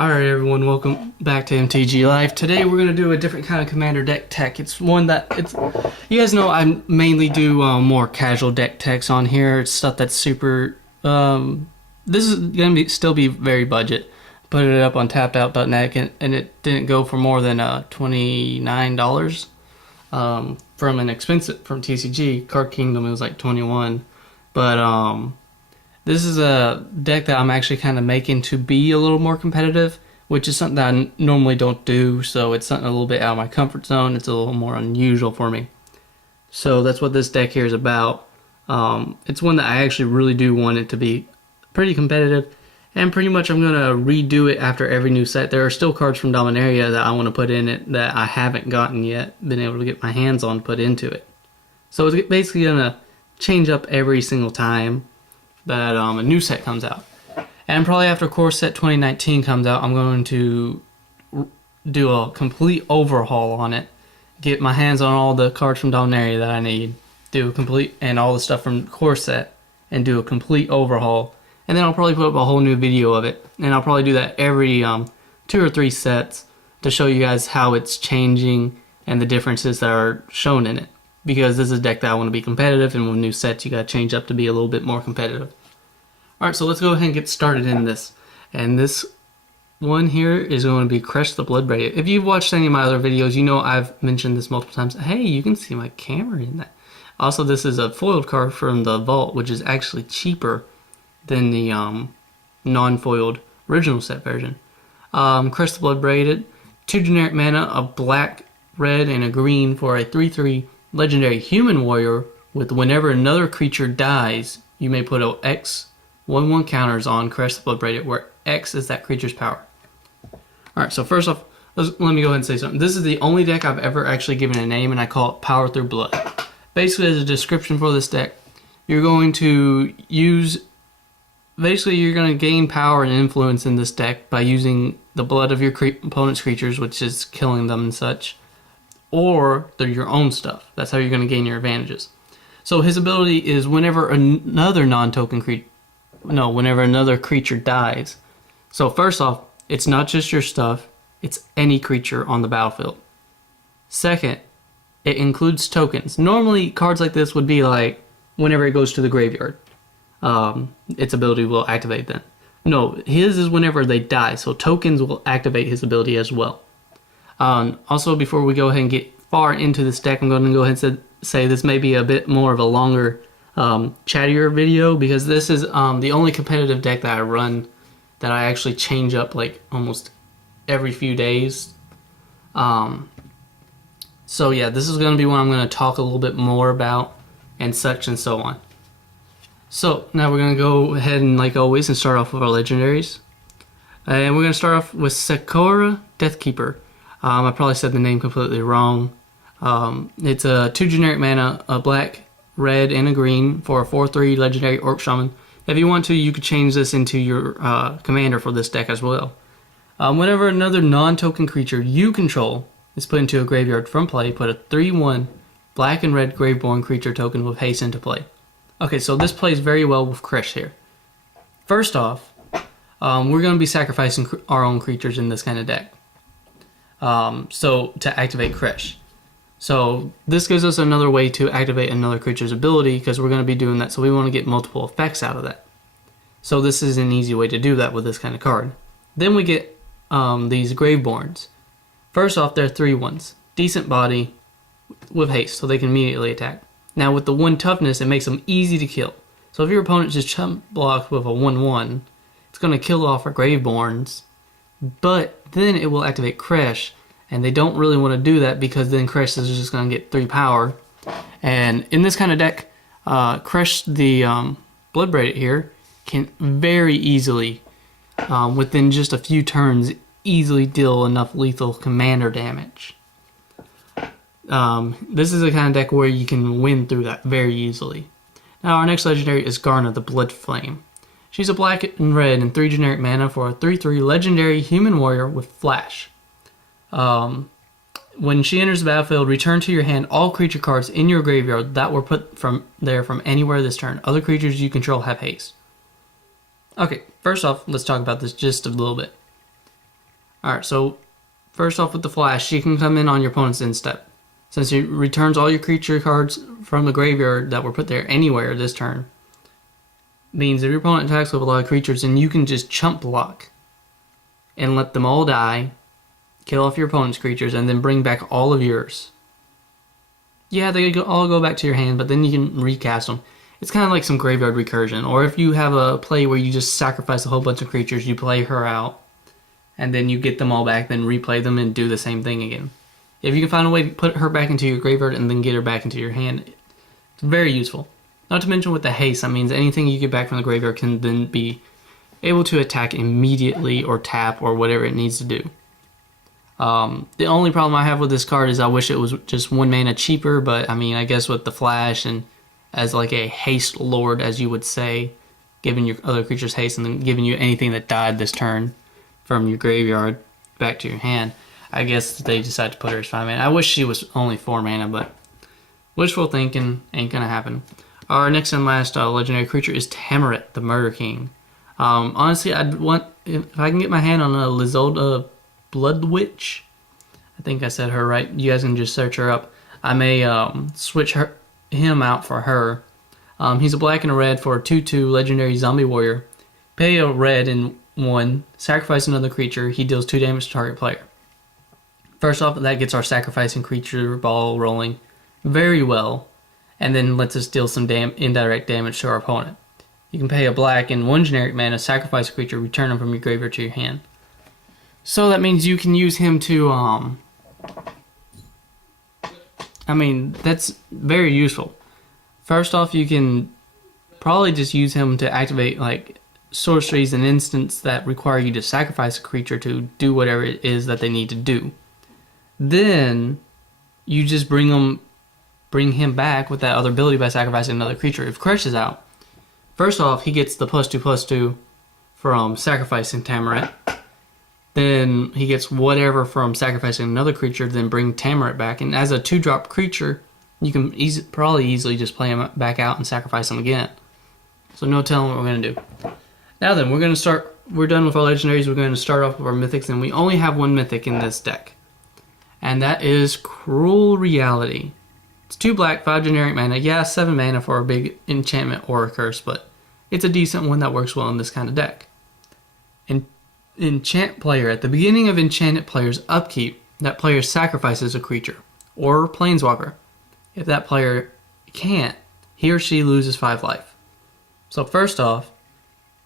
Alright everyone, welcome back to MTG Live. Today we're going to do a different kind of commander deck tech. It's one that, you guys know I mainly do more casual deck techs on here. It's stuff that's super, this is going to still be very budget. Put it up on tappedout.net and it didn't go for more than $29 from an expensive, from TCG. Card Kingdom it was like 21, but this is a deck that I'm actually kind of making to be a little more competitive, which is something that I normally don't do, so it's something a little bit out of my comfort zone. It's a little more unusual for me. So that's what this deck here is about. It's one that I actually really do want it to be pretty competitive, and pretty much I'm going to redo it after every new set. There are still cards from Dominaria that I want to put in it that I haven't gotten yet, been able to get my hands on put into it. So it's basically going to change up every single time that a new set comes out. And probably after Core Set 2019 comes out, I'm going to do a complete overhaul on it, get my hands on all the cards from Dominaria that I need, do a complete, and all the stuff from Core Set, and do a complete overhaul. And then I'll probably put up a whole new video of it, and I'll probably do that every 2 or 3 sets to show you guys how it's changing and the differences that are shown in it. Because this is a deck that I want to be competitive, and with new sets you got to change up to be a little bit more competitive. Alright, so let's go ahead and get started in this. And this one here is going to be Kresh The Bloodbraided. If you've watched any of my other videos, you know I've mentioned this multiple times. Hey, you can see my camera in that. Also, this is a foiled card from the Vault, which is actually cheaper than the non-foiled original set version. Kresh The Bloodbraided, 2 generic mana, a black, red, and a green for a 3/3 legendary human warrior with whenever another creature dies, you may put a X/1/1 counters on Kresh The Bloodbraided, where X is that creature's power. Alright, so first off, let me go ahead and say something. This is the only deck I've ever actually given a name, and I call it Power Through Blood. Basically, as a description for this deck, you're going to use, basically you're going to gain power and influence in this deck by using the blood of your opponent's creatures, which is killing them and such, or they're your own stuff. That's how you're going to gain your advantages. So his ability is whenever another non-token creature, whenever another creature dies. So first off, it's not just your stuff, it's any creature on the battlefield. Second, it includes tokens. Normally, cards like this would be like, whenever it goes to the graveyard, its ability will activate then. No, his is whenever they die, so tokens will activate his ability as well. Also, before we go ahead and get far into this deck, I'm going to go ahead and say this may be a bit more of a longer, chattier video, because this is the only competitive deck that I run that I actually change up like almost every few days. So yeah, this is going to be one I'm going to talk a little bit more about and such and so on. So now we're going to go ahead and, like always, and start off with our legendaries. And we're going to start off with Sakura Deathkeeper. I probably said the name completely wrong. It's a 2 generic mana, a black, red, and a green for a 4/3 legendary Orc Shaman. If you want to, you could change this into your commander for this deck as well. Whenever another non-token creature you control is put into a graveyard from play, put a 3/1 black and red Graveborn creature token with haste into play. Okay, so this plays very well with Kresh here. First off, we're going to be sacrificing our own creatures in this kind of deck. So to activate Kresh. So this gives us another way to activate another creature's ability, because we're going to be doing that, so we want to get multiple effects out of that. So this is an easy way to do that with this kind of card. Then we get these Graveborns. First off, they're 3/1s. Decent body with haste, so they can immediately attack. Now with the 1 toughness, it makes them easy to kill. So if your opponent just chump blocks with a 1/1, it's going to kill off our Graveborns, but then it will activate Kresh. And they don't really want to do that, because then Kresh is just going to get 3 power. And in this kind of deck, Kresh the Bloodbraided here can very easily, within just a few turns, easily deal enough lethal commander damage. This is a kind of deck where you can win through that very easily. Now our next legendary is Garna the Bloodflame. She's a black and red and 3 generic mana for a 3/3 legendary human warrior with flash. When she enters the battlefield, return to your hand all creature cards in your graveyard that were put from anywhere this turn. Other creatures you control have haste. Okay, first off, let's talk about this just a little bit. Alright, so first off with the flash, she can come in on your opponent's end step. Since it returns all your creature cards from the graveyard that were put there anywhere this turn, means if your opponent attacks with a lot of creatures, then you can just chump block and let them all die, kill off your opponent's creatures, and then bring back all of yours. Yeah, they all go back to your hand, but then you can recast them. It's kind of like some graveyard recursion. Or if you have a play where you just sacrifice a whole bunch of creatures, you play her out, and then you get them all back, then replay them and do the same thing again. If you can find a way to put her back into your graveyard and then get her back into your hand, it's very useful. Not to mention with the haste, that means anything you get back from the graveyard can then be able to attack immediately or tap or whatever it needs to do. The only problem I have with this card is I wish it was just 1 mana cheaper, but I mean, I guess with the flash and as like a haste lord, as you would say, giving your other creatures haste and then giving you anything that died this turn from your graveyard back to your hand, I guess they decided to put her as 5 mana. I wish she was only 4 mana, but wishful thinking ain't gonna happen. Our next and last legendary creature is Tamaret, the Murder King. Honestly, if I can get my hand on a Lizolda Blood Witch, I think I said her right. You guys can just search her up. I may switch him out for her. He's a black and a red for a 2/2 legendary zombie warrior. Pay a red and 1, sacrifice another creature. He deals 2 damage to target player. First off, that gets our sacrificing creature ball rolling very well, and then lets us deal some indirect damage to our opponent. You can pay a black and 1 generic mana, sacrifice a creature, return him from your graveyard to your hand. So that means you can use him to, I mean, that's very useful. First off, you can probably just use him to activate, like, sorceries and instants that require you to sacrifice a creature to do whatever it is that they need to do. Then you just bring him back with that other ability by sacrificing another creature. If Kresh is out, first off, he gets the +2/+2 from sacrificing Tamaret. Then he gets whatever from sacrificing another creature, then bring Tamaret back. And as a 2-drop creature, you can probably easily just play him back out and sacrifice him again. So no telling what we're going to do. Now then, we're done with our legendaries. We're going to start off with our mythics, and we only have 1 mythic in this deck. And that is Cruel Reality. It's 2 black, 5 generic mana. Yeah, 7 mana for a big enchantment or a curse, but it's a decent one that works well in this kind of deck. Enchant player. At the beginning of enchanted player's upkeep, that player sacrifices a creature or planeswalker. If that player can't, he or she loses 5 life. So first off,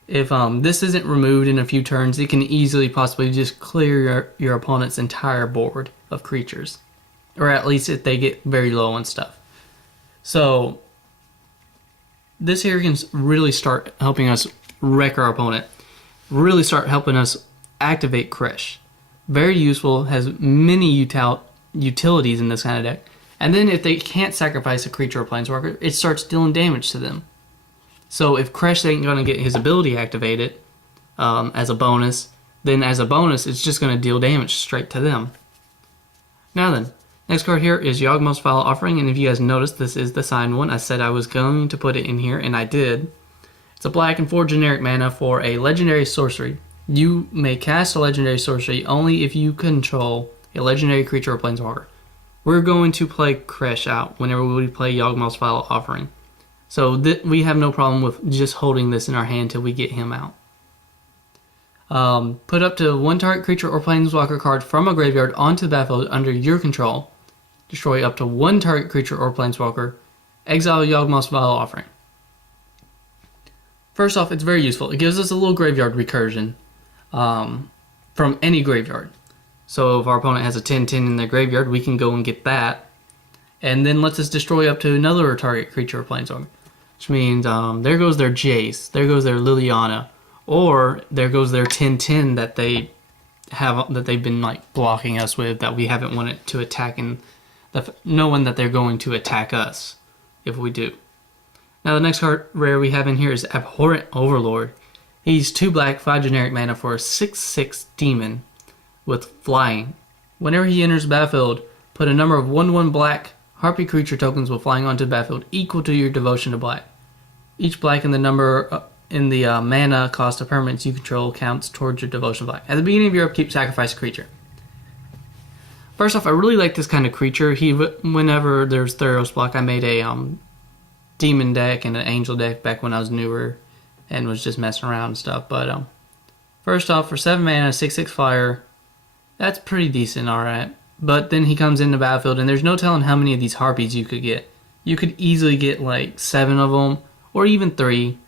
if this isn't removed in a few turns, it can easily possibly just clear your opponent's entire board of creatures. Or at least if they get very low on stuff. So this here can really start helping us wreck our opponent. Really start helping us activate Kresh. Very useful, has many utilities in this kind of deck. And then if they can't sacrifice a creature or planeswalker, it starts dealing damage to them. So if Kresh ain't going to get his ability activated as a bonus, then as a bonus it's just going to deal damage straight to them. Now then, next card here is Yawgmoth's Foul Offering, and if you guys noticed, this is the signed one. I said I was going to put it in here, and I did. It's a black and 4 generic mana for a legendary sorcery. You may cast a legendary sorcery only if you control a legendary creature or planeswalker. We're going to play Kresh out whenever we play Yawgmoth's Foul Offering. So we have no problem with just holding this in our hand till we get him out. Put up to 1 target creature or planeswalker card from a graveyard onto the battlefield under your control. Destroy up to 1 target creature or planeswalker. Exile Yawgmoth's Foul Offering. First off, it's very useful. It gives us a little graveyard recursion from any graveyard. So if our opponent has a 10/10 in their graveyard, we can go and get that. And then lets us destroy up to another target creature or planeswalker. Which means there goes their Jace, there goes their Liliana, or there goes their 10/10 that they've been like blocking us with, that we haven't wanted to attack, and knowing that they're going to attack us if we do. Now the next card rare we have in here is Abhorrent Overlord. He's 2 black, 5 generic mana for a 6/6 demon with flying. Whenever he enters the battlefield, put a number of 1/1 black Harpy creature tokens with flying onto the battlefield equal to your devotion to black. Each black and the number in the mana cost of permanents you control counts towards your devotion flag. At the beginning of your upkeep, sacrifice a creature. First off, I really like this kind of creature. Whenever there's Theros block, I made a demon deck and an angel deck back when I was newer and was just messing around and stuff. But first off, for 7 mana, 6/6 flyer, that's pretty decent, alright. But then he comes into battlefield, and there's no telling how many of these harpies you could get. You could easily get like 7 of them, or even 3.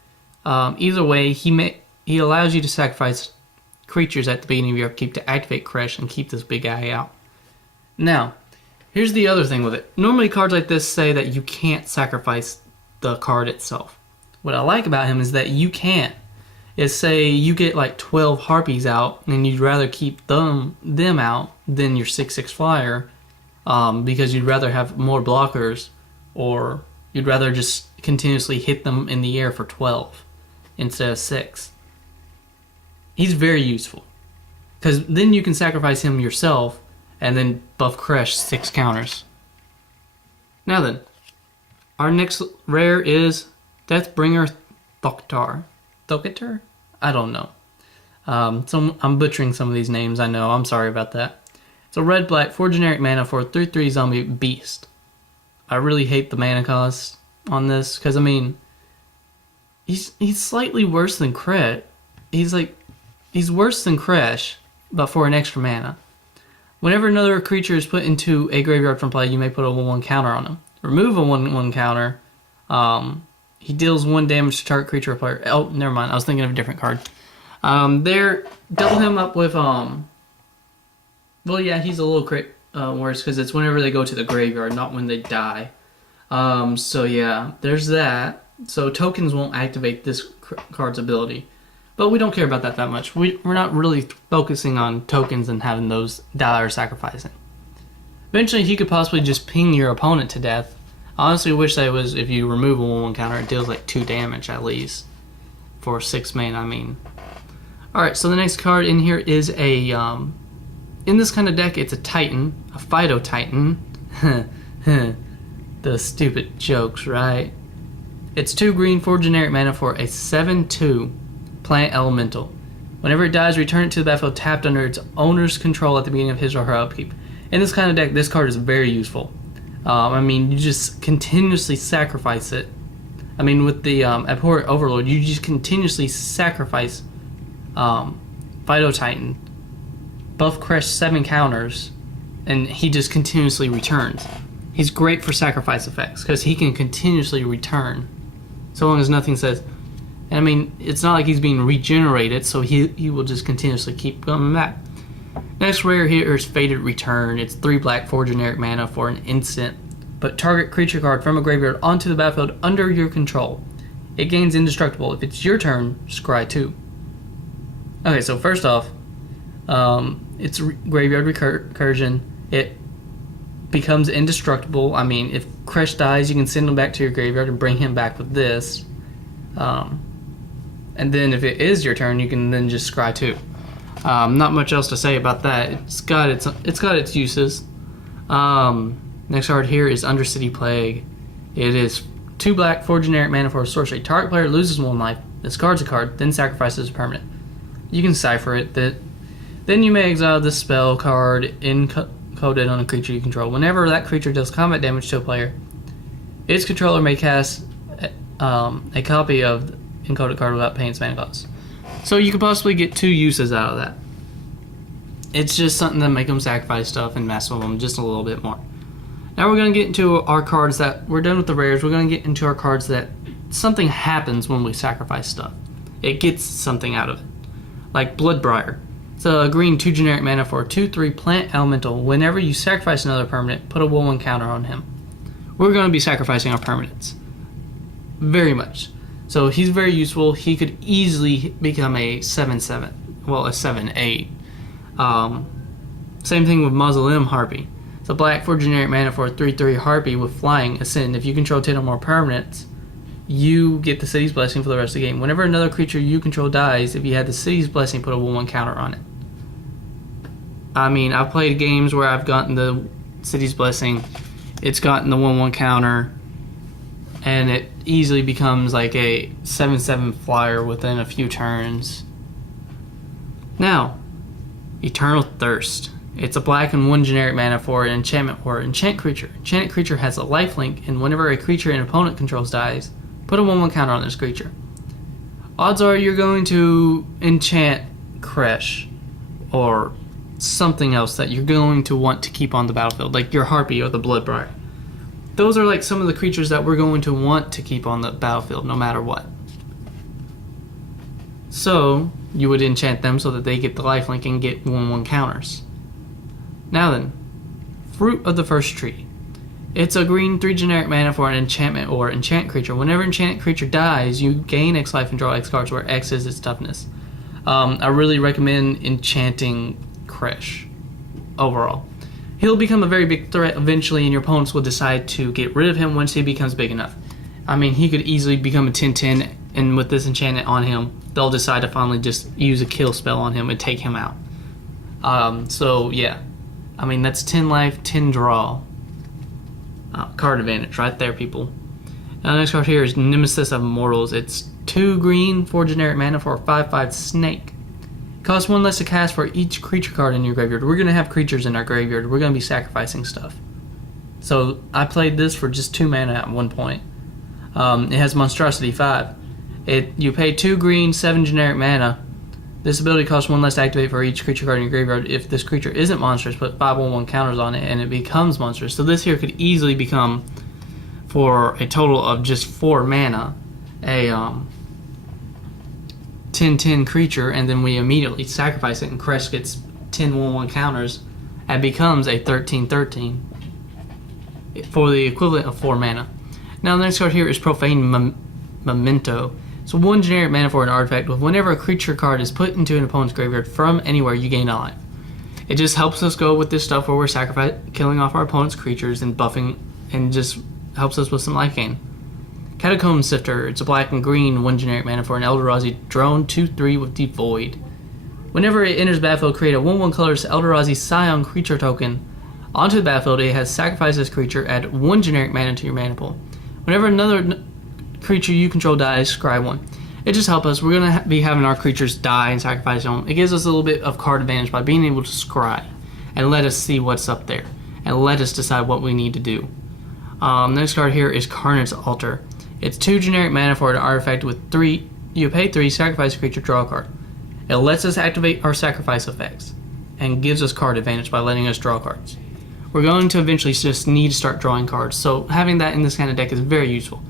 Either way, he allows you to sacrifice creatures at the beginning of your upkeep to activate Kresh and keep this big guy out. Now, here's the other thing with it. Normally cards like this say that you can't sacrifice the card itself. What I like about him is that you can. Is say you get like 12 harpies out and you'd rather keep them out than your 6/6 flyer because you'd rather have more blockers, or you'd rather just continuously hit them in the air for 12 instead of 6. He's very useful because then you can sacrifice him yourself and then buff Kresh 6 counters. Now then, our next rare is Deathbringer Thoktar. Thokitar? I don't know. I'm butchering some of these names, I know. I'm sorry about that. It's a red-black, 4 generic mana for a 3/3 zombie beast. I really hate the mana cost on this, because, I mean, he's slightly worse than Kresh. He's worse than Kresh, but for an extra mana. Whenever another creature is put into a graveyard from play, you may put a 1/1 counter on him. Remove a 1/1 counter. He deals 1 damage to target creature or player. Oh, never mind. I was thinking of a different card. Double him up with, well, yeah, he's a little worse because it's whenever they go to the graveyard, not when they die. So yeah, there's that. So tokens won't activate this card's ability. But we don't care about that much. We're not really focusing on tokens and having those die or sacrificing. Eventually, he could possibly just ping your opponent to death. I honestly wish that was, if you remove a 1/1 counter, it deals like 2 damage at least. For 6 mana, I mean. Alright, so the next card in here is a, in this kind of deck, it's a Titan, a Phyto Titan. The stupid jokes, right? It's 2 green, 4 generic mana for a 7/2 plant elemental. Whenever it dies, return it to the battlefield tapped under its owner's control at the beginning of his or her upkeep. In this kind of deck, this card is very useful. I mean, you just continuously sacrifice it. I mean, with the Abhorrent Overlord, you just continuously sacrifice Phyto Titan, buff Kresh 7 counters, and he just continuously returns. He's great for sacrifice effects because he can continuously return so long as nothing says. And I mean, it's not like he's being regenerated, so he will just continuously keep coming back. Next rare here is Fated Return. It's 3 black, 4 generic mana for an instant. Put target creature card from a graveyard onto the battlefield under your control. It gains indestructible. If it's your turn, scry 2. Okay, so first off, it's graveyard recursion. It becomes indestructible. I mean, if Kresh dies, you can send him back to your graveyard and bring him back with this. And then if it is your turn, you can then just scry 2. Not much else to say about that. It's got its uses. Next card here is Undercity Plague. It is 2 black, 4 generic mana for a sorcery. Target player loses 1 life. Discards a card, then sacrifices a permanent. You can cipher it. Then you may exile this spell card encoded on a creature you control. Whenever that creature does combat damage to a player, its controller may cast a copy of the encoded card without paying its mana cost. So you could possibly get 2 uses out of that. It's just something to make them sacrifice stuff and mess with them just a little bit more. Now we're going to get into our cards that, we're done with the rares, we're going to get into our cards that something happens when we sacrifice stuff. It gets something out of it. Like Bloodbriar. It's a green 2 generic mana for a 2/3 plant elemental. Whenever you sacrifice another permanent, put a 1/1 counter on him. We're going to be sacrificing our permanents. Very much. So he's very useful. He could easily become a 7/7. Well, a 7/8. Same thing with Mausoleum Harpy. It's a black 4 generic mana for a 3/3 Harpy with flying ascend. If you control 10 or more permanents, you get the City's Blessing for the rest of the game. Whenever another creature you control dies, if you had the City's Blessing, put a 1/1 counter on it. I mean, I've played games where I've gotten the City's Blessing, it's gotten the 1/1 counter, and easily becomes like a 7/7 flyer within a few turns. Now, Eternal Thirst. It's a black and 1 generic mana for an enchantment or enchant creature. Enchanted creature has a lifelink, and whenever a creature an opponent controls dies, put a 1/1 counter on this creature. Odds are you're going to enchant Kresh or something else that you're going to want to keep on the battlefield, like your Harpy or the Bloodbraided. Those are like some of the creatures that we're going to want to keep on the battlefield no matter what. So you would enchant them so that they get the lifelink and get 1/1 counters. Now then, Fruit of the First Tree. It's a green 3 generic mana for an enchantment or enchant creature. Whenever enchanted creature dies, you gain X life and draw X cards, where X is its toughness. I really recommend enchanting Kresh overall. He'll become a very big threat eventually, and your opponents will decide to get rid of him once he becomes big enough. I mean, he could easily become a 10/10, and with this enchantment on him, they'll decide to finally just use a kill spell on him and take him out. So yeah, I mean, that's 10 life, 10 draw. Card advantage right there, people. Now, the next card here is Nemesis of Immortals. It's 2 green, 4 generic mana for a 5/5 snake. Costs 1 less to cast for each creature card in your graveyard. We're going to have creatures in our graveyard. We're going to be sacrificing stuff. So I played this for just 2 mana at one point. It has Monstrosity 5. You pay 2 green, 7 generic mana. This ability costs 1 less to activate for each creature card in your graveyard. If this creature isn't monstrous, put 5/1/1 counters on it and it becomes monstrous. So this here could easily become, for a total of just 4 mana, a 10/10 creature, and then we immediately sacrifice it and Kresh gets 10/1/1 counters and becomes a 13/13 for the equivalent of 4 mana. Now the next card here is Profane Memento. So 1 generic mana for an artifact. Whenever a creature card is put into an opponent's graveyard from anywhere, you gain a life. It just helps us go with this stuff where we're killing off our opponent's creatures and buffing, and just helps us with some life gain. Catacomb Sifter. It's a black and green 1 generic mana for an Eldrazi drone 2/3 with Devoid. Whenever it enters the battlefield, create a 1/1 colorless Eldrazi Scion creature token onto the battlefield. It has sacrificed this creature, add 1 generic mana to your mana pool. Whenever another creature you control dies, scry 1. It just helps us. We're going to be having our creatures die and sacrifice them. It gives us a little bit of card advantage by being able to scry and let us see what's up there and let us decide what we need to do. Next card here is Carnage Altar. It's 2 generic mana for an artifact with 3. You pay 3, sacrifice a creature, draw a card. It lets us activate our sacrifice effects and gives us card advantage by letting us draw cards. We're going to eventually just need to start drawing cards, so having that in this kind of deck is very useful.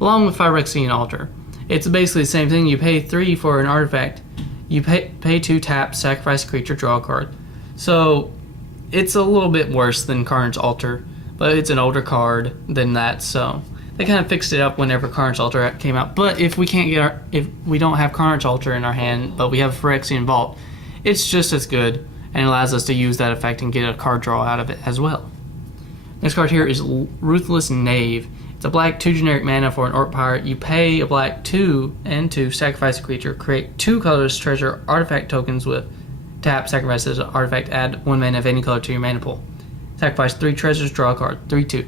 Along with Phyrexian Altar. It's basically the same thing. You pay 3 for an artifact. You pay 2, tap, sacrifice a creature, draw a card. So it's a little bit worse than Carnage Altar, but it's an older card than that, so they kind of fixed it up whenever Carnage Altar came out. But if we don't have Carnage Altar in our hand, but we have Phyrexian Vault, it's just as good and allows us to use that effect and get a card draw out of it as well. Next card here is Ruthless Knave. It's a black 2 generic mana for an Orc Pirate. You pay a black 2 and 2, sacrifice a creature, create 2 colorless treasure artifact tokens with tap, sacrifice as an artifact, add 1 mana of any color to your mana pool. Sacrifice 3 treasures, draw a card, 3/2.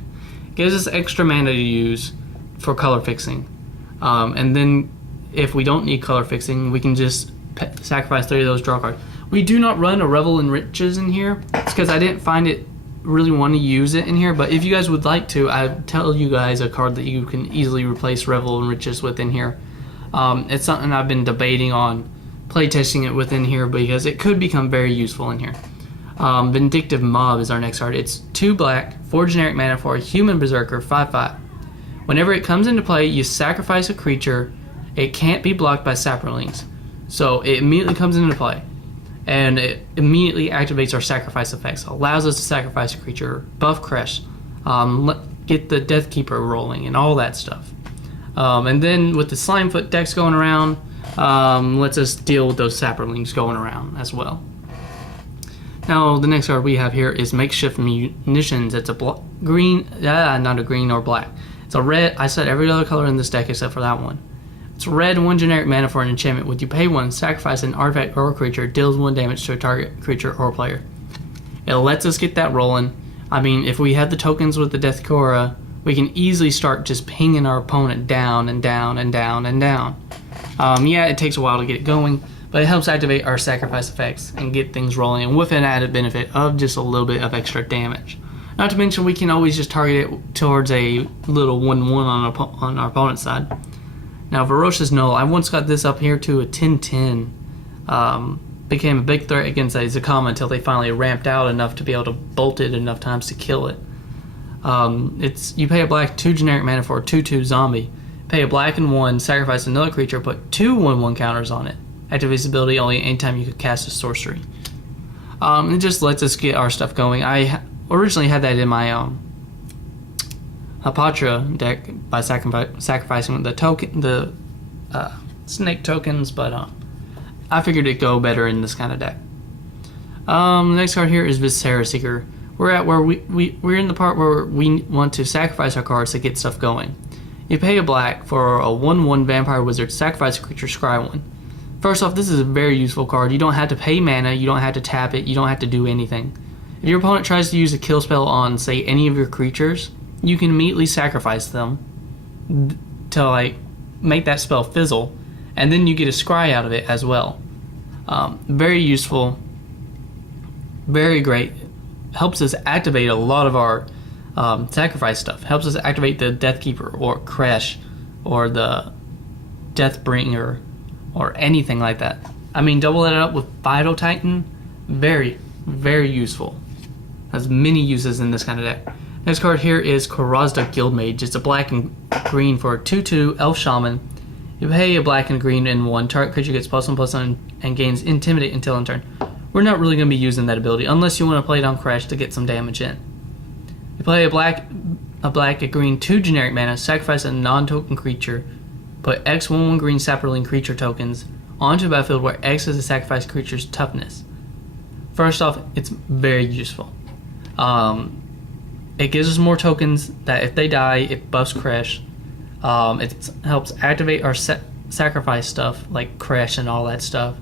Gives us extra mana to use for color fixing. And then if we don't need color fixing, we can just sacrifice 3 of those, draw a card. We do not run a Revel in Riches in here. It's because I didn't find it really want to use it in here, but if you guys would like to, I tell you guys a card that you can easily replace Revel in Riches with in here. It's something I've been debating on playtesting it within here because it could become very useful in here. Vindictive Mob is our next card. It's 2 black, 4 generic mana for a Human Berserker 5/5. Whenever it comes into play, you sacrifice a creature. It can't be blocked by Saprolings, so it immediately comes into play. And it immediately activates our sacrifice effects. Allows us to sacrifice a creature, buff Kresh, get the Death Keeper rolling, and all that stuff. And then with the Slimefoot decks going around, lets us deal with those Saprolings going around as well. Now the next card we have here is Makeshift Munitions. It's a green, not a green or black. It's a red. I said every other color in this deck except for that one. It's red, 1 generic mana for an enchantment. Would you pay 1, sacrifice an artifact or a creature, deals 1 damage to a target creature or player. It lets us get that rolling. I mean, if we had the tokens with the Death Korra, we can easily start just pinging our opponent down and down and down and down. Yeah, it takes a while to get it going, but it helps activate our sacrifice effects and get things rolling with an added benefit of just a little bit of extra damage. Not to mention, we can always just target it towards a little 1-1 on our opponent's side. Now, Ferocious Null, I once got this up here to a 10-10. Became a big threat against a Zakama until they finally ramped out enough to be able to bolt it enough times to kill it. You pay a black 2 generic mana for a 2/2 zombie. Pay a black and 1, sacrifice another creature, put 2 1/1 counters on it. Activates ability only anytime you could cast a sorcery. It just lets us get our stuff going. I originally had that in my Hapatra deck by sacrificing the snake tokens, but I figured it'd go better in this kind of deck. The next card here is Viscera Seeker. We're in the part where we want to sacrifice our cards to get stuff going. You pay a black for a 1/1 Vampire Wizard, sacrifice a creature, scry 1. First off, this is a very useful card. You don't have to pay mana, you don't have to tap it, you don't have to do anything. If your opponent tries to use a kill spell on, say, any of your creatures, you can immediately sacrifice them to make that spell fizzle, and then you get a scry out of it as well. Very useful, very great. Helps us activate a lot of our sacrifice stuff. Helps us activate the Deathkeeper or Kresh or the Deathbringer or anything like that. I mean, double that up with Vital Titan, very, very useful. Has many uses in this kind of deck. Next card here is Korozda Guildmage. It's a black and green for a 2/2 Elf Shaman. You pay a black and green and 1. Target creature gets +1/+1 and gains Intimidate until end turn. We're not really going to be using that ability unless you want to play it on Kresh to get some damage in. You play a black, a green, 2 generic mana, sacrifice a non-token creature, put X 1/1 green Saproling creature tokens onto a battlefield where X is a sacrificed creature's toughness. First off, it's very useful. It gives us more tokens that if they die, it buffs Kresh. It helps activate our sacrifice stuff like Kresh and all that stuff.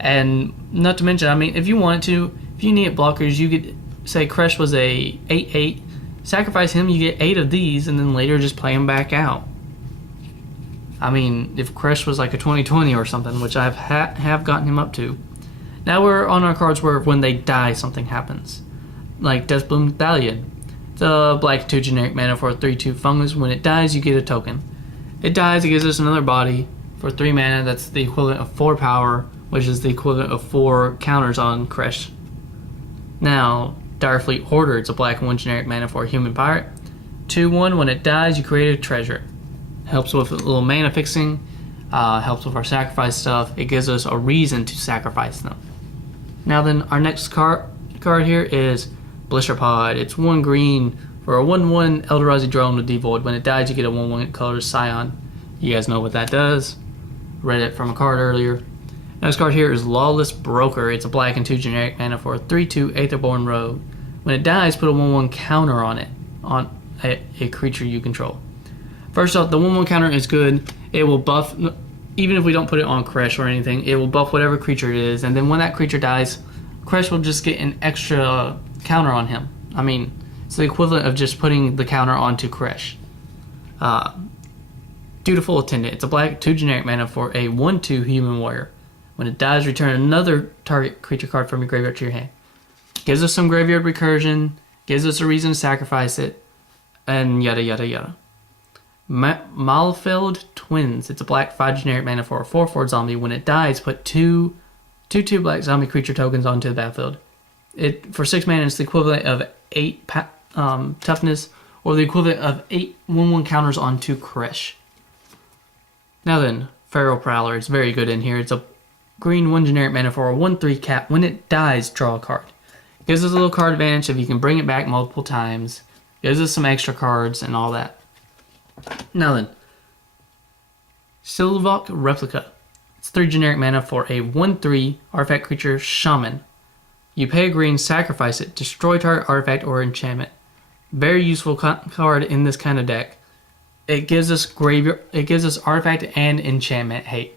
And not to mention, I mean, if you wanted to, if you need blockers, you could say Kresh was a 8/8, sacrifice him, you get 8 of these, and then later just play him back out. I mean, if Kresh was like a 20/20 or something, which I have gotten him up to. Now we're on our cards where when they die, something happens. Like Deathbloom Thalion. It's a black 2 generic mana for a 3/2 fungus. When it dies, you get a token. It dies, it gives us another body for 3 mana. That's the equivalent of 4 power, which is the equivalent of 4 counters on Kresh. Now, Direfleet Order. It's a black 1 generic mana for a human pirate. 2/1. When it dies, you create a treasure. Helps with a little mana fixing. Helps with our sacrifice stuff. It gives us a reason to sacrifice them. Now then, our next card here is Blister Pod. It's 1 green for a 1/1 Eldrazi drone with Devoid. When it dies, you get a 1/1 color Scion. You guys know what that does. Read it from a card earlier. Next card here is Lawless Broker. It's a black and 2 generic mana for a 3/2 Aetherborn Rogue. When it dies, put a 1/1 counter on it, on a creature you control. First off, the 1/1 counter is good. It will buff, even if we don't put it on Kresh or anything, it will buff whatever creature it is, and then when that creature dies, Kresh will just get an extra counter on him. I mean, it's the equivalent of just putting the counter onto Kresh. Dutiful Attendant. It's a black 2 generic mana for a 1/2 human warrior. When it dies, return another target creature card from your graveyard to your hand. Gives us some graveyard recursion, gives us a reason to sacrifice it, and yada yada yada. Malfeld Twins. It's a black 5 generic mana for a 4/4 zombie. When it dies, put 2 black zombie creature tokens onto the battlefield. For 6 mana, it's the equivalent of 8 toughness, or the equivalent of 8 1/1 counters onto Kresh. Now then, Feral Prowler. It's very good in here. It's a green 1 generic mana for a 1/3 cap. When it dies, draw a card. Gives us a little card advantage if you can bring it back multiple times. Gives us some extra cards and all that. Now then, Silvok Replica. It's 3 generic mana for a 1/3 artifact creature Shaman. You pay a green, sacrifice it, destroy target artifact or enchantment. Very useful card in this kind of deck. It gives us artifact and enchantment hate.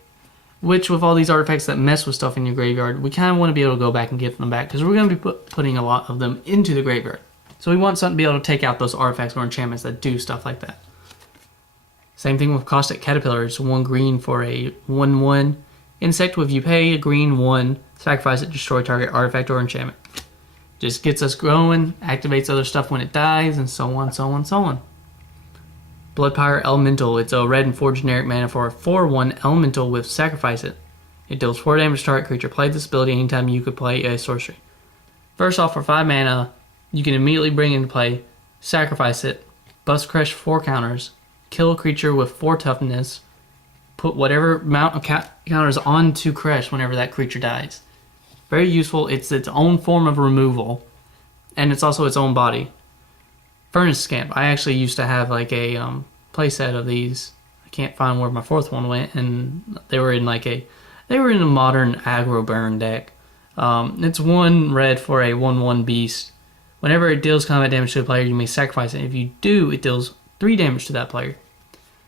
Which, with all these artifacts that mess with stuff in your graveyard, we kind of want to be able to go back and get them back, because we're going to be putting a lot of them into the graveyard. So we want something to be able to take out those artifacts or enchantments that do stuff like that. Same thing with Caustic Caterpillar. It's 1 green for a 1/1 insect. If you pay a green 1, sacrifice it, destroy target artifact or enchantment. Just gets us growing, activates other stuff when it dies, and so on, so on, so on. Bloodpire Elemental. It's a red and 4 generic mana for a 4/1 elemental with sacrifice it. It deals 4 damage to target creature. Play this ability anytime you could play a sorcery. First off, for 5 mana, you can immediately bring into play, sacrifice it, bust Kresh 4 counters, kill a creature with 4 toughness, put whatever amount of counters onto Kresh whenever that creature dies. Very useful. It's its own form of removal, and it's also its own body. Furnace Scamp. I actually used to have like a playset of these. I can't find where my 4th one went, and they were in a modern aggro burn deck. It's 1 red for a 1/1 beast. Whenever it deals combat damage to a player, you may sacrifice it. If you do, it deals 3 damage to that player.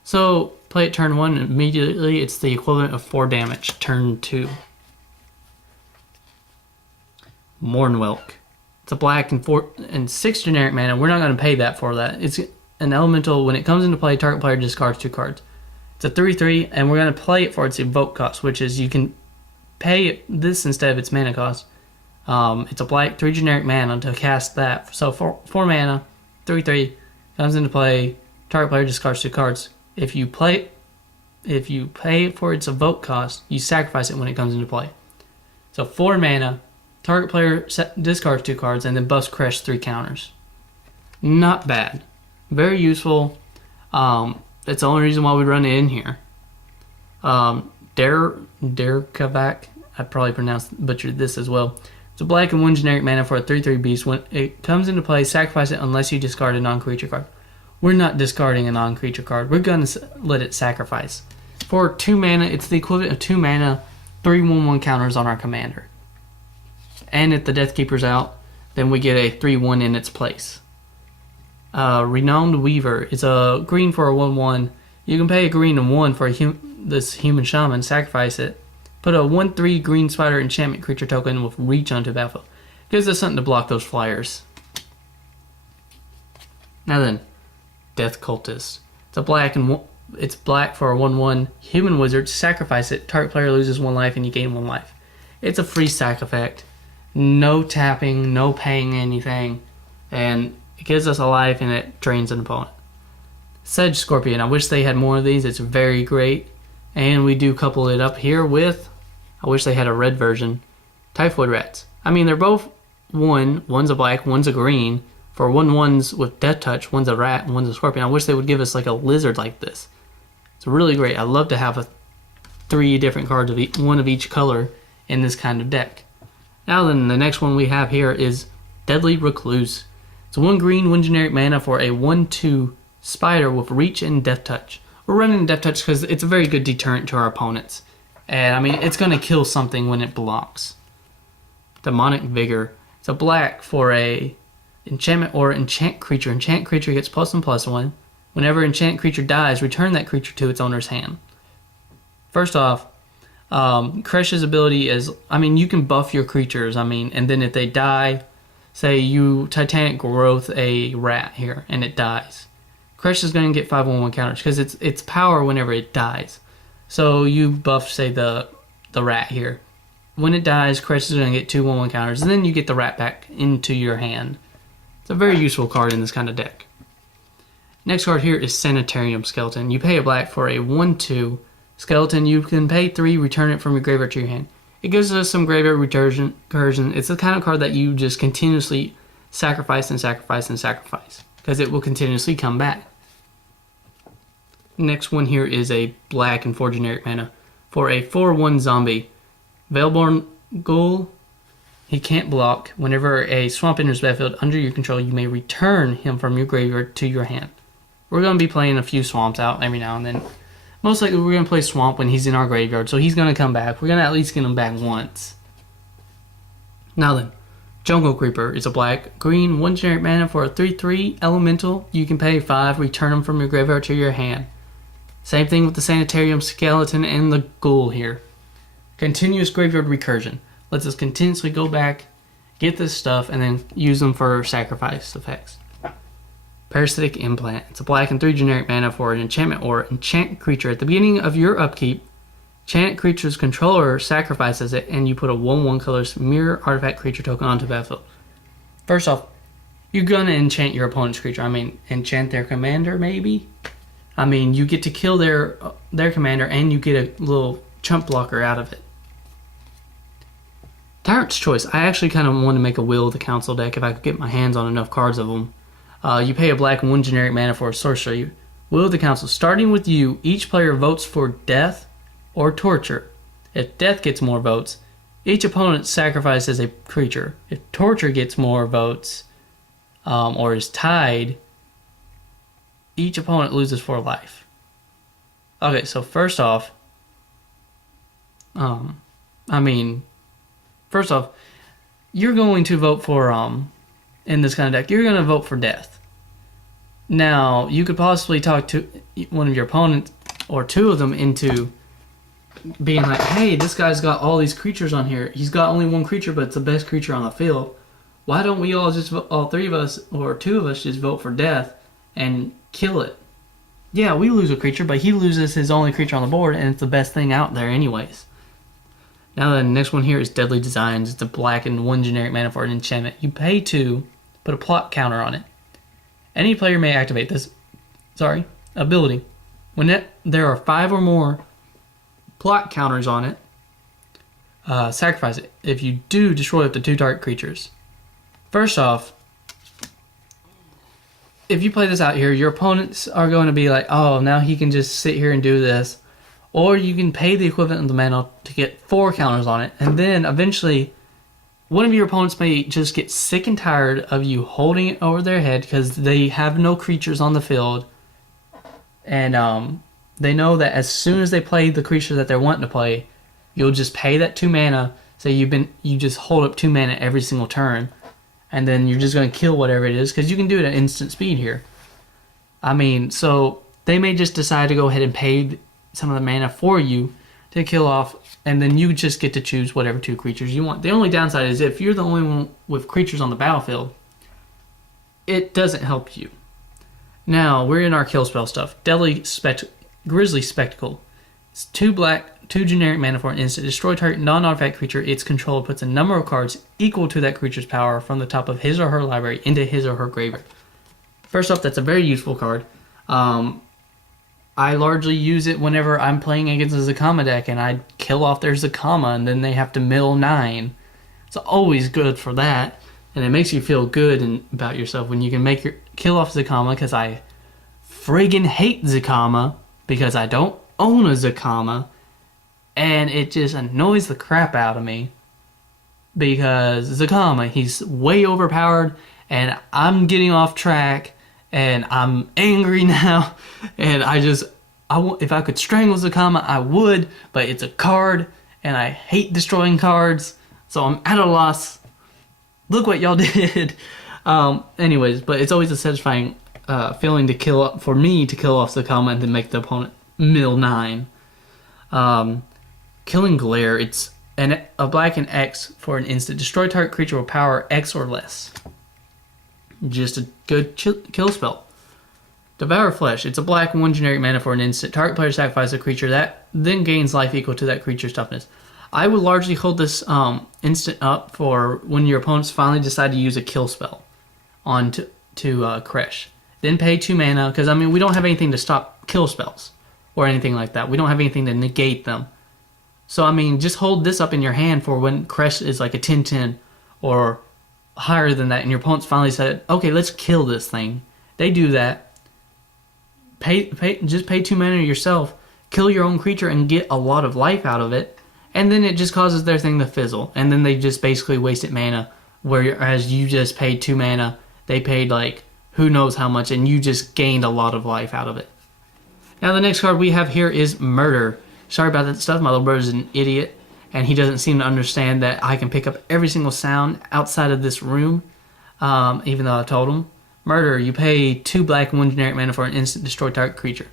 So play it turn 1, and immediately it's the equivalent of 4 damage turn 2. Mournwelk. It's a black and 4 and 6 generic mana. We're not going to pay that for that. It's an elemental. When it comes into play, target player discards 2 cards. It's a 3/3, and we're going to play it for its evoke cost, which is you can pay this instead of its mana cost. It's a black 3 generic mana to cast that. So 4 mana, 3/3 comes into play. Target player discards 2 cards. If you pay it for its evoke cost, you sacrifice it when it comes into play. So 4 mana. Target player discards 2 cards and then bust Kresh 3 counters. Not bad. Very useful. That's the only reason why we run it in here. Derkavak. I probably butchered this as well. It's a black and 1 generic mana for a 3/3 beast. When it comes into play, sacrifice it unless you discard a non-creature card. We're not discarding a non-creature card. We're going to let it sacrifice. For 2 mana, it's the equivalent of 2 mana, 3/1/1 counters on our commander. And if the Deathkeeper's out, then we get a 3/1 in its place. Renowned Weaver is a green for a 1/1. You can pay a green and 1 for this human shaman, sacrifice it. Put a 1/3 green spider enchantment creature token with reach onto the battlefield. Gives us something to block those flyers. Now then, Death Cultist. It's black for a 1/1 human wizard. Sacrifice it. Target player loses 1 life and you gain 1 life. It's a free sack effect. No tapping, no paying anything, and it gives us a life and it drains an opponent. Sedge Scorpion. I wish they had more of these. It's very great. And we do couple it up here with, I wish they had a red version, Typhoid Rats. I mean, they're both 1. One's a black, one's a green. For 1/1s with Death Touch, one's a rat and one's a scorpion. I wish they would give us like a lizard like this. It's really great. I'd love to have 3 different cards of one of each color in this kind of deck. Now then, the next one we have here is Deadly Recluse. It's 1 green, 1 generic mana for a 1/2 spider with reach and Death Touch. We're running Death Touch because it's a very good deterrent to our opponents. And I mean, it's going to kill something when it blocks. Demonic Vigor. It's a black for a enchantment or enchant creature. Enchant creature gets +1/+1. Whenever enchant creature dies, return that creature to its owner's hand. First off, Kresh's ability is, I mean, you can buff your creatures, and then if they die, say you Titanic Growth a rat here, and it dies. Kresh is going to get 5/1/1 counters, because it's power whenever it dies. So you buff, say, the rat here. When it dies, Kresh is going to get 2/1/1 counters, and then you get the rat back into your hand. It's a very useful card in this kind of deck. Next card here is Sanitarium Skeleton. You pay a black for a 1/2 skeleton. You can pay 3, return it from your graveyard to your hand. It gives us some graveyard recursion. It's the kind of card that you just continuously sacrifice and sacrifice and sacrifice, because it will continuously come back. Next one here is a black and 4 generic mana for a 4/1 zombie. Veilborn Ghoul. He can't block. Whenever a swamp enters the battlefield under your control, you may return him from your graveyard to your hand. We're going to be playing a few swamps out every now and then. Most likely we're going to play Swamp when he's in our graveyard, so he's going to come back. We're going to at least get him back once. Now then, Jungle Creeper is a black, green, 1 generic mana for a 3/3 elemental. You can pay 5, return him from your graveyard to your hand. Same thing with the Sanitarium Skeleton and the Ghoul here. Continuous Graveyard Recursion. Lets us continuously go back Get this stuff and then use them for sacrifice effects. Parasitic Implant. It's a black and 3 generic mana for an enchantment or enchant creature. At the beginning of your upkeep, enchant creature's controller sacrifices it, and you put a 1/1 colorless mirror artifact creature token onto the battlefield. First off, you're gonna enchant your opponent's creature. I mean, enchant their commander, maybe? I mean, you get to kill their commander, and you get a little chump blocker out of it. Tyrant's Choice. I actually kind of want to make a Will of the Council deck if I could get my hands on enough cards of them. You pay a black and 1 generic mana for a sorcery. Will of the Council. Starting with you, each player votes for death or torture. If death gets more votes, each opponent sacrifices a creature. If torture gets more votes, or is tied, each opponent loses 4 life. Okay, so first off, you're going to vote for, in this kind of deck, you're going to vote for death. Now, you could possibly talk to one of your opponents, or 2 of them, into being like, hey, this guy's got all these creatures on here. He's got only 1 creature, but it's the best creature on the field. Why don't we all just vote, all 3 of us, or 2 of us, just vote for death and kill it? Yeah, we lose a creature, but he loses his only creature on the board, and it's the best thing out there anyways. Now the next one here is Deadly Designs. It's a black and 1 generic mana for an enchantment. You pay 2, put a plot counter on it. Any player may activate this ability. When there are 5 or more plot counters on it, sacrifice it. If you do, destroy up to 2 target creatures. First off, if you play this out here, your opponents are going to be like, oh, now he can just sit here and do this. Or you can pay the equivalent of the mana to get 4 counters on it. And then eventually, one of your opponents may just get sick and tired of you holding it over their head because they have no creatures on the field. And they know that as soon as they play the creature that they're wanting to play, you'll just pay that 2 mana. So you just hold up 2 mana every single turn. And then you're just going to kill whatever it is because you can do it at instant speed here. I mean, so they may just decide to go ahead and pay some of the mana for you to kill off, and then you just get to choose whatever 2 creatures you want. The only downside is if you're the only one with creatures on the battlefield, it doesn't help you. Now, we're in our kill spell stuff. Grisly Spectacle. It's 2 black, 2 generic mana for an instant. Destroy target non-artifact creature its control puts a number of cards equal to that creature's power from the top of his or her library into his or her graveyard. First off, that's a very useful card. I largely use it whenever I'm playing against a Zakama deck and I kill off their Zakama and then they have to mill 9. It's always good for that, and it makes you feel good about yourself when you can make your kill off Zakama, because I friggin' hate Zakama because I don't own a Zakama, and it just annoys the crap out of me because Zakama, he's way overpowered and I'm getting off track. And I'm angry now, and if I could strangle Zakama, I would, but it's a card, and I hate destroying cards, so I'm at a loss. Look what y'all did. Anyways, but it's always a satisfying feeling for me to kill off Zakama and then make the opponent mill 9. Killing Glare. It's a black and X for an instant. Destroy target creature with power X or less. Just a good kill spell. Devour Flesh. It's a black 1 generic mana for an instant. Target player sacrifices a creature that then gains life equal to that creature's toughness. I would largely hold this instant up for when your opponents finally decide to use a kill spell on to Kresh. Then pay 2 mana, because I mean we don't have anything to stop kill spells or anything like that. We don't have anything to negate them. So I mean, just hold this up in your hand for when Kresh is like a 10/10 or higher than that, and your opponents finally said, okay, let's kill this thing. They do that. Just pay 2 mana yourself, kill your own creature and get a lot of life out of it, and then it just causes their thing to fizzle, and then they just basically wasted mana, whereas you just paid 2 mana, they paid like who knows how much, and you just gained a lot of life out of it. Now the next card we have here is Murder. Sorry about that stuff, my little brother's an idiot, and he doesn't seem to understand that I can pick up every single sound outside of this room, even though I told him. Murder, you pay 2 black and 1 generic mana for an instant destroy target creature.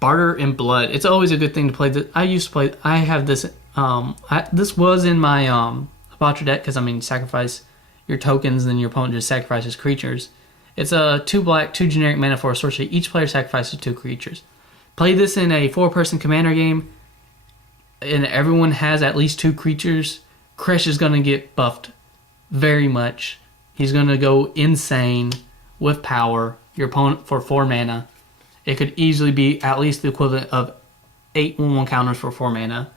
Barter in Blood. It's always a good thing to play. I have this, this was in my about your deck because, I mean, sacrifice your tokens and then your opponent just sacrifices creatures. It's a 2 black, 2 generic mana for a sorcery. Each player sacrifices 2 creatures. Play this in a 4-person commander game, and everyone has at least 2 creatures. Kresh is going to get buffed very much. He's going to go insane with power. Your opponent for 4 mana. It could easily be at least the equivalent of 8 1/1 counters for 4 mana.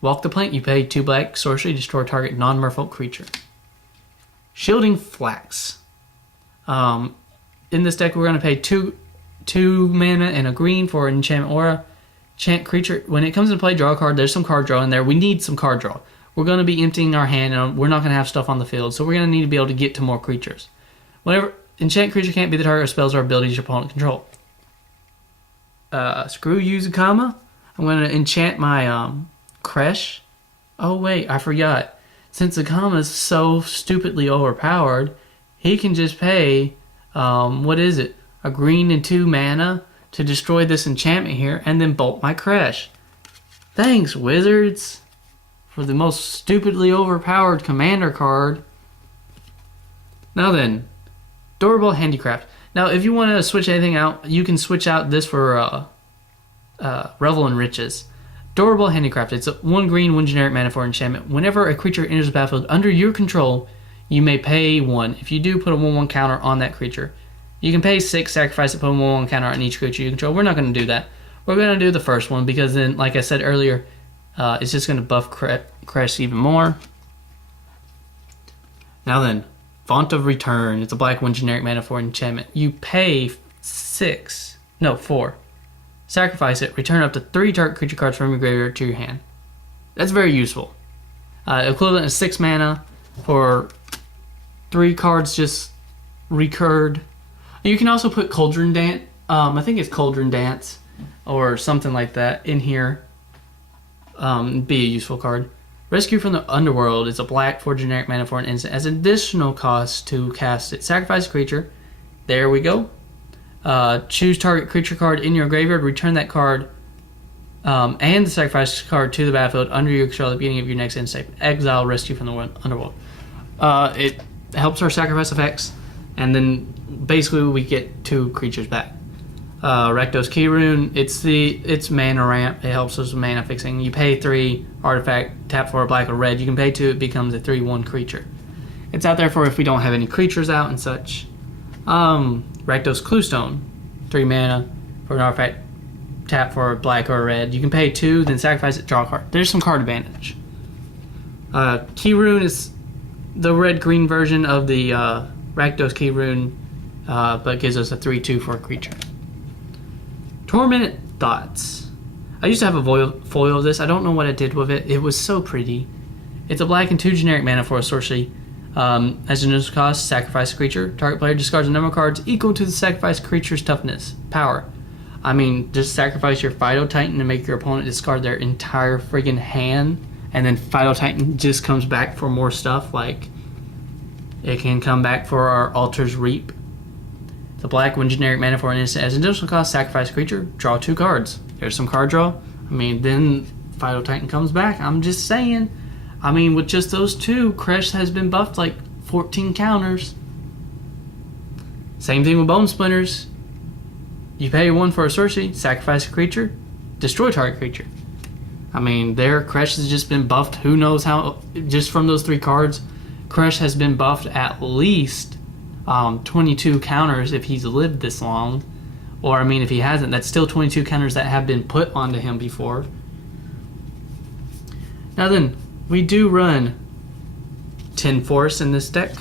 Walk the Plank, you pay 2 black, sorcery, destroy target non-merfolk creature. Shielding Flax. In this deck, we're going to pay 2 mana and a green for an enchantment aura. Enchant creature. When it comes into play, draw a card. There's some card draw in there. We need some card draw. We're going to be emptying our hand, and we're not going to have stuff on the field, so we're going to need to be able to get to more creatures. Whenever enchant creature can't be the target of spells or abilities your opponent control. Screw you, Zakama. I'm going to enchant my Kresh. Oh wait, I forgot. Since Zakama is so stupidly overpowered, he can just pay, what is it? A green and 2 mana to destroy this enchantment here, and then bolt my Kresh. Thanks, Wizards, for the most stupidly overpowered commander card. Now then, Durable Handicraft. Now, if you want to switch anything out, you can switch out this for Revel in Riches. Durable Handicraft. It's a 1 green, 1 generic mana for enchantment. Whenever a creature enters the battlefield under your control, you may pay 1. If you do, put a 1/1 counter on that creature. You can pay 6, sacrifice it, put a 1/1 counter on each creature you control. We're not going to do that. We're going to do the first one because then, like I said earlier, it's just going to buff Kresh even more. Now then, Font of Return. It's a black 1 generic mana for enchantment. You pay 4. Sacrifice it. Return up to 3 target creature cards from your graveyard to your hand. That's very useful. Equivalent of 6 mana for 3 cards just recurred. You can also put Cauldron Dance. I think it's Cauldron Dance or something like that in here. Be a useful card. Rescue from the Underworld is a black 4 generic mana for an instant. As additional cost to cast it. Sacrifice a creature. There we go. Choose target creature card in your graveyard. Return that card and the sacrifice card to the battlefield under your control at the beginning of your next end step. Exile Rescue from the Underworld. It helps our sacrifice effects, and then basically we get 2 creatures back. Rakdos Key Rune. It's mana ramp. It helps us with mana fixing. You pay 3 artifact, tap for a black or red. You can pay 2. It becomes a 3/1 creature. It's out there for if we don't have any creatures out and such. Rakdos Cluestone, 3 mana for an artifact, tap for a black or a red. You can pay 2, then sacrifice it, draw a card. There's some card advantage. Key Rune is the red-green version of the Rakdos Key Rune, but gives us a 3/2 for a creature. Tormented Thoughts. I used to have a foil of this. I don't know what I did with it. It was so pretty. It's a black and 2 generic mana for a sorcery. As an initial cost, sacrifice a creature. Target player discards a number of cards equal to the sacrificed creature's toughness. Power. I mean, just sacrifice your Phyto Titan and make your opponent discard their entire friggin' hand, and then Phyto Titan just comes back for more stuff. Like, it can come back for our Altar's Reap. The black 1 generic mana for an instant. As an additional cost, sacrifice a creature. Draw 2 cards. There's some card draw. I mean, then Phyto Titan comes back. I'm just saying. I mean, with just those 2, Kresh has been buffed like 14 counters. Same thing with Bone Splinters. You pay 1 for a sorcery, sacrifice a creature, destroy target creature. I mean, Kresh has just been buffed. Who knows how, just from those 3 cards, Kresh has been buffed at least 22 counters if he's lived this long. Or, I mean, if he hasn't, that's still 22 counters that have been put onto him before. Now then, we do run 10 forests in this deck,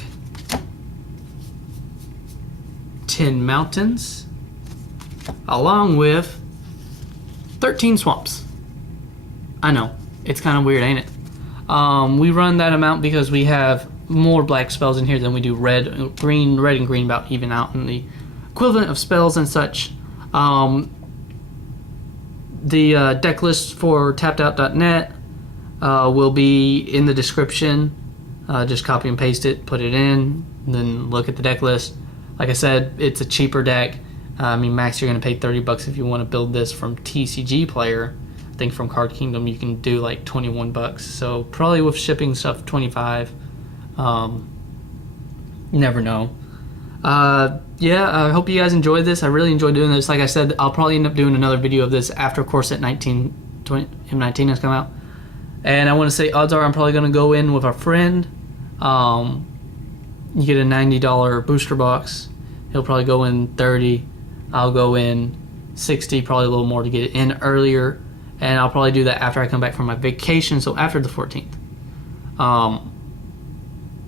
10 mountains, along with 13 swamps. I know, it's kind of weird, ain't it? We run that amount because we have more black spells in here than we do red and green about even out in the equivalent of spells and such. The deck list for tappedout.net will be in the description. Just copy and paste it, put it in, and then look at the deck list. Like I said, it's a cheaper deck. I mean, max you're going to pay $30 if you want to build this from TCG Player. think from Card Kingdom you can do like 21 bucks. So probably with shipping stuff 25. Never know. Yeah, I hope you guys enjoyed this. I really enjoyed doing this. Like I said, I'll probably end up doing another video of this after Core Set 19, M19 has come out. And I want to say odds are I'm probably going to go in with a friend. You get a $90 booster box. He'll probably go in 30. I'll go in 60, probably a little more to get it in earlier. And I'll probably do that after I come back from my vacation, so after the 14th.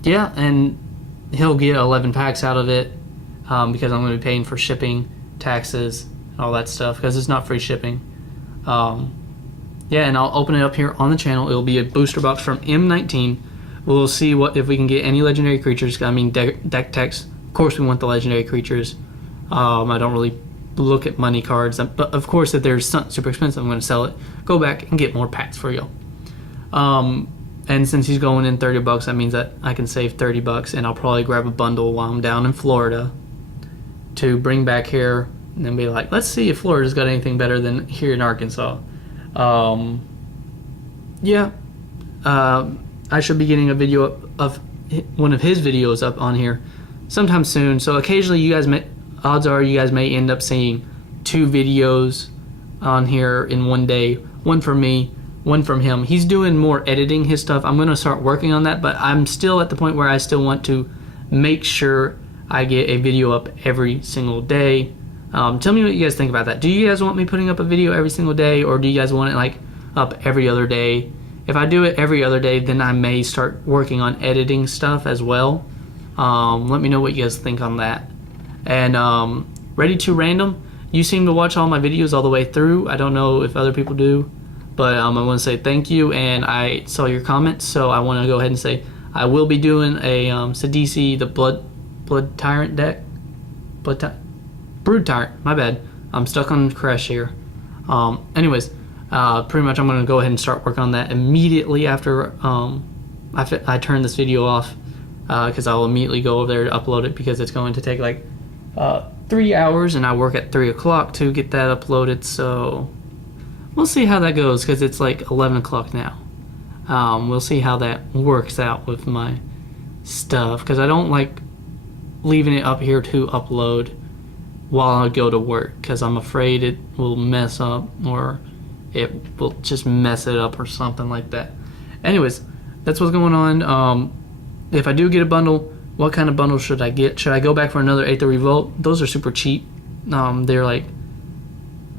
Yeah, and he'll get 11 packs out of it because I'm going to be paying for shipping, taxes, and all that stuff because it's not free shipping. Yeah, and I'll open it up here on the channel. It'll be a booster box from M19. We'll see if we can get any legendary creatures. I mean, deck techs. Of course, we want the legendary creatures. I don't really look at money cards, but of course, if they're super expensive, I'm going to sell it. Go back and get more packs for you. And since he's going in 30 bucks, that means that I can save 30 bucks, and I'll probably grab a bundle while I'm down in Florida to bring back here and then be like, let's see if Florida's got anything better than here in Arkansas. Yeah, I should be getting a video of one of his videos up on here sometime soon. So occasionally you guys odds are you guys may end up seeing 2 videos on here in one day. One from me, one from him. He's doing more editing his stuff. I'm going to start working on that, but I'm still at the point where I still want to make sure I get a video up every single day. Tell me what you guys think about that. Do you guys want me putting up a video every single day, or do you guys want it like up every other day? If I do it every other day, then I may start working on editing stuff as well. Let me know what you guys think on that. And Ready to Random, you seem to watch all my videos all the way through. I don't know if other people do, but I want to say thank you, and I saw your comments, so I want to go ahead and say I will be doing a Sidisi, the Blood Tyrant deck. Brood Tyrant, my bad. I'm stuck on Kresh here. Anyways, pretty much I'm going to go ahead and start working on that immediately after I turn this video off, because I'll immediately go over there to upload it, because it's going to take like 3 hours, and I work at 3 o'clock to get that uploaded, so we'll see how that goes, because it's like 11 o'clock now. We'll see how that works out with my stuff, because I don't like leaving it up here to upload while I go to work, because I'm afraid it will mess up, or it will just mess it up or something like that. Anyways, that's what's going on. If I do get a bundle, what kind of bundle should I get? Should I go back for another Aether Revolt? Those are super cheap. They're like,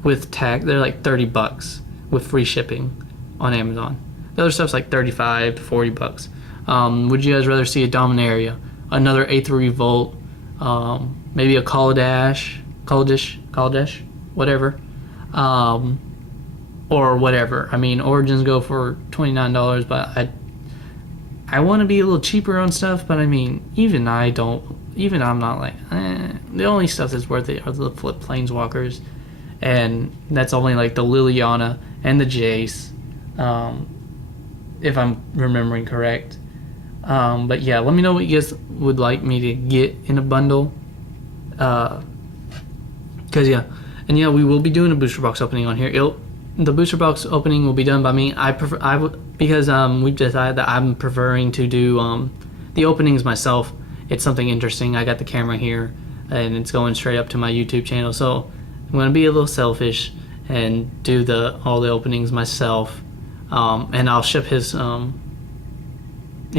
with tag, they're like 30 bucks with free shipping on Amazon. The other stuff's like 35 to 40 bucks. Would you guys rather see a Dominaria, another Aether Revolt, maybe a Kaladesh, whatever, or whatever. I mean, Origins go for $29, but I want to be a little cheaper on stuff, but I mean, even I'm not like, the only stuff that's worth it are the flip planeswalkers, and that's only like the Liliana and the Jace, if I'm remembering correct. But yeah, let me know what you guys would like me to get in a bundle. Cause yeah, and yeah, we will be doing a booster box opening on here. The booster box opening will be done by me. Because we've decided that I'm preferring to do the openings myself. It's something interesting. I got the camera here, and it's going straight up to my YouTube channel. So I'm gonna be a little selfish and do all the openings myself. And I'll ship his. He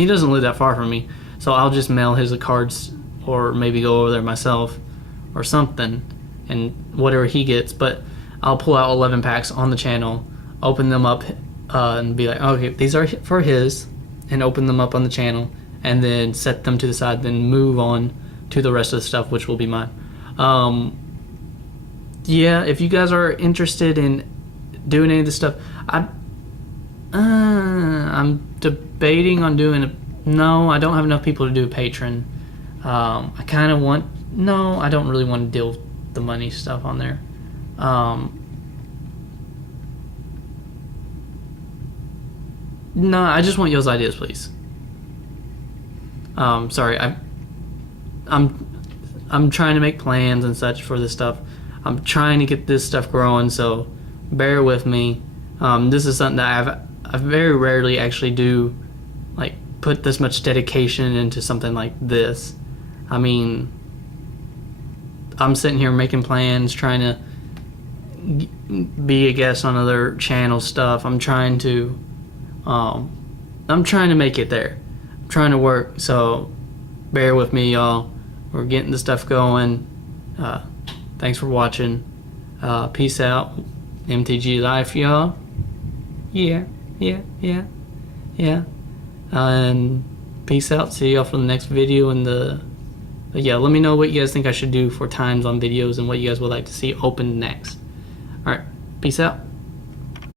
doesn't live that far from me, so I'll just mail his cards, or maybe go over there myself, or something, and whatever he gets. But I'll pull out 11 packs on the channel, open them up, and be like, okay, these are for his, and open them up on the channel, and then set them to the side, then move on to the rest of the stuff, which will be mine. Yeah, if you guys are interested in doing any of this stuff, I'm debating on doing no, I don't have enough people to do a Patreon. I kind of want, no, I don't really want to deal with the money stuff on there. No, I just want y'all's ideas, please. Sorry, I'm trying to make plans and such for this stuff. I'm trying to get this stuff growing, so bear with me. This is something that I very rarely actually do, like put this much dedication into something like this. I mean, I'm sitting here making plans, trying to be a guest on other channel stuff. I'm trying to make it there. I'm trying to work, so bear with me, y'all. We're getting the stuff going. Thanks for watching. Peace out. MTG Life, y'all. Yeah. And peace out. See y'all for the next video. And yeah, let me know what you guys think I should do for times on videos and what you guys would like to see open next. Alright, peace out.